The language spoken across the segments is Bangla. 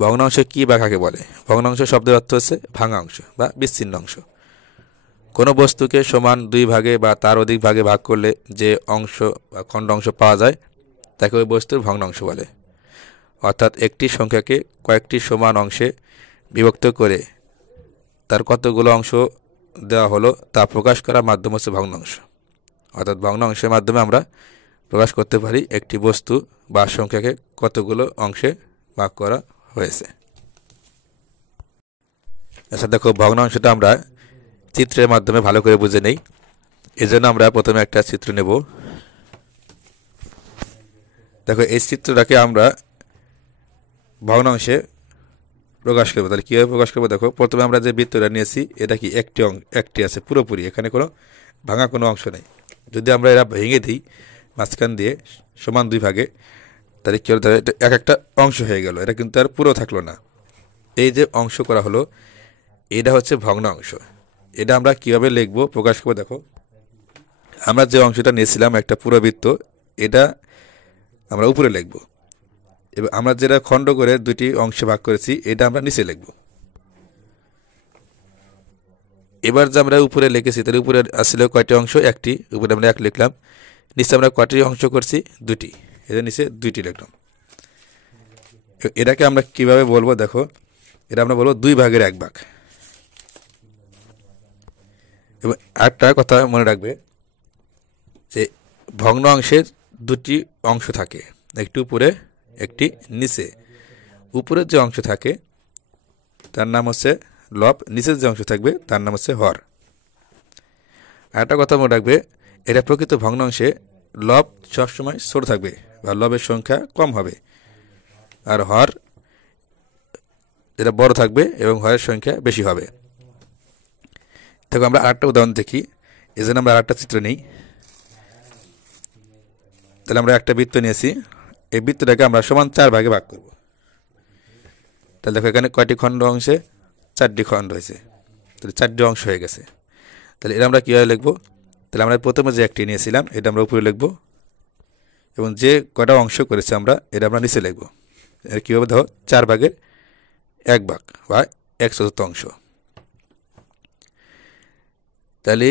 ভগ্নাংশ কি বা কাকে বলে? ভগ্নাংশ শব্দের অর্থ হচ্ছে ভাঙা অংশ বা বিচ্ছিন্ন অংশ। কোনো বস্তুকে সমান দুই ভাগে বা তার অধিক ভাগে ভাগ করলে যে অংশ বা খণ্ড অংশ পাওয়া যায় তাকে ওই বস্তুর ভগ্নাংশ বলে। অর্থাৎ একটি সংখ্যাকে কয়েকটি সমান অংশে বিভক্ত করে তার কতগুলো অংশ দেওয়া হলো তা প্রকাশ করার মাধ্যম হচ্ছে ভগ্নাংশ। অর্থাৎ ভগ্নাংশের মাধ্যমে আমরা প্রকাশ করতে পারি একটি বস্তু বা সংখ্যাকে কতগুলো অংশে ভাগ করা হয়েছে। আচ্ছা দেখো, ভগ্নাংশটা আমরা চিত্রের মাধ্যমে ভালো করে বুঝে নেই। এজন্য আমরা প্রথমে একটা চিত্র নেব। দেখো, এই চিত্রটাকে আমরা ভগ্নাংশে প্রকাশ করবো। তাহলে কীভাবে প্রকাশ করবো? দেখো, প্রথমে আমরা যে বৃত্তটা নিয়েছি এটা কি একটি আছে পুরোপুরি, এখানে কোনো ভাঙা কোনো অংশ নেই। যদি আমরা এরা ভেঙে দিই মাঝখান দিয়ে সমান দুই ভাগে, তাহলে কী হলো? এটা এক একটা অংশ হয়ে গেল, এটা কিন্তু আর পুরো থাকলো না। এই যে অংশ করা হলো এটা হচ্ছে ভগ্নাংশ। এটা আমরা কিভাবে লিখবো, প্রকাশ করবো? দেখো, আমরা যে অংশটা নিয়েছিলাম একটা পুরো বৃত্ত, এটা আমরা উপরে লিখব। এবার আমরা যেটা খণ্ড করে দুটি অংশে ভাগ করেছি এটা আমরা নিচে লিখব। এবার যে আমরা উপরে লিখেছি তাহলে উপরে আসলে কয়টি অংশ? একটি। উপরে আমরা এক লিখলাম, নিচে আমরা কয়টি অংশ করছি? দুটি। এদের নিচে দুইটি লিখলাম। এটাকে আমরা কিভাবে বলবো? দেখো, এটা আমরা বলবো দুই ভাগের এক ভাগ। এবং একটা কথা মনে রাখবে যে ভগ্ন অংশের দুটি অংশ থাকে, একটি উপরে একটি নিচে। উপরের যে অংশ থাকে তার নাম হচ্ছে লব, নিচের যে অংশ থাকবে তার নাম হচ্ছে হর। আর একটা কথা মনে রাখবে, এটা প্রকৃত ভগ্নাংশে লব সবসময় ছোট থাকবে বা লবের সংখ্যা কম হবে, আর হর এটা বড় থাকবে এবং হরের সংখ্যা বেশি হবে। দেখো, আমরা আরেকটা উদাহরণ দেখি। এই জন্য আমরা আরেকটা চিত্র নিই। তাহলে আমরা একটা বৃত্ত নিয়েছি, এই বৃত্তটাকে আমরা সমান চার ভাগে ভাগ করব। তাহলে দেখো, এখানে কয়টি খণ্ড অংশে? চারটি খণ্ড হয়েছে, তাহলে চারটি অংশ হয়ে গেছে। তাহলে এটা আমরা কীভাবে লিখবো? তাহলে আমরা প্রথমে যে একটি নিয়েছিলাম এটা আমরা উপরে লিখবো, এবং যে কয়টা অংশ করেছি আমরা এটা আমরা নিচে লিখবো। এটা কীভাবে? দেখো, চার ভাগের এক ভাগ বা এক চতুর্থ অংশ। তাহলে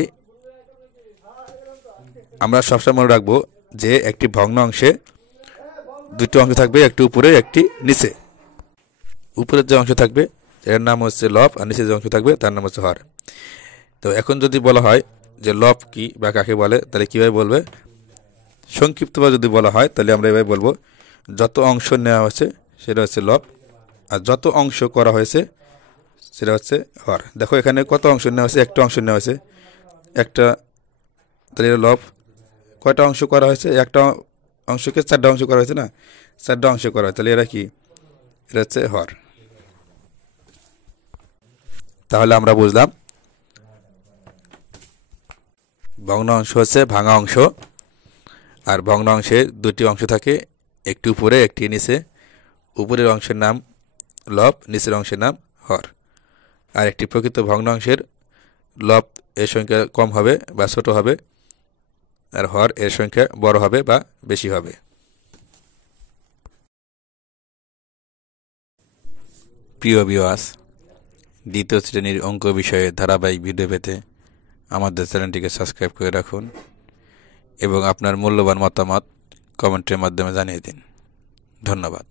আমরা সবসময় মনে রাখবো যে একটি ভগ্ন অংশে দুটি অংশ থাকবে, একটি উপরে একটি নিচে। উপরের যে অংশ থাকবে এর নাম হচ্ছে লব, আর নিচের যে অংশ থাকবে তার নাম হচ্ছে হর। তো এখন যদি বলা হয় যে লব কি বা কাকে বলে, তাহলে কীভাবে বলবে? সংক্ষিপ্তভাবে যদি বলা হয় তাহলে আমরা এভাবে বলবো, যত অংশ নেওয়া হয়েছে সেটা হচ্ছে লব, আর যত অংশ করা হয়েছে সেটা হচ্ছে হর। দেখো, এখানে কত অংশ নেওয়া হয়েছে? একটা অংশ নেওয়া হয়েছে, একটা। তাহলে লব। কয়টা অংশ করা হয়েছে? একটা অংশকে চারটা অংশ করা হয়েছে না, চারটা অংশ করা হয়, তাহলে এরা কি? এটা হচ্ছে হর। তাহলে আমরা বুঝলাম ভগ্নাংশ হচ্ছে ভাঙা অংশ, আর ভগ্নাংশের দুটি অংশ থাকে, একটি উপরে একটি নিচে। উপরের অংশের নাম লব, নিচের অংশের নাম হর। আর একটি প্রকৃত ভগ্নাংশের লব এর সংখ্যা কম হবে বা ছোট হবে, আর হর এর সংখ্যা বড় হবে বা বেশি হবে। প্রিয় ভিউয়ার্স, দ্বিতীয় শ্রেণীর অঙ্ক বিষয়ে ধারাবাহিক ভিডিও পেতে আমাদের চ্যানেলটিকে সাবস্ক্রাইব করে রাখুন এবং আপনার মূল্যবান মতামত কমেন্টের মাধ্যমে জানিয়ে দিন। ধন্যবাদ।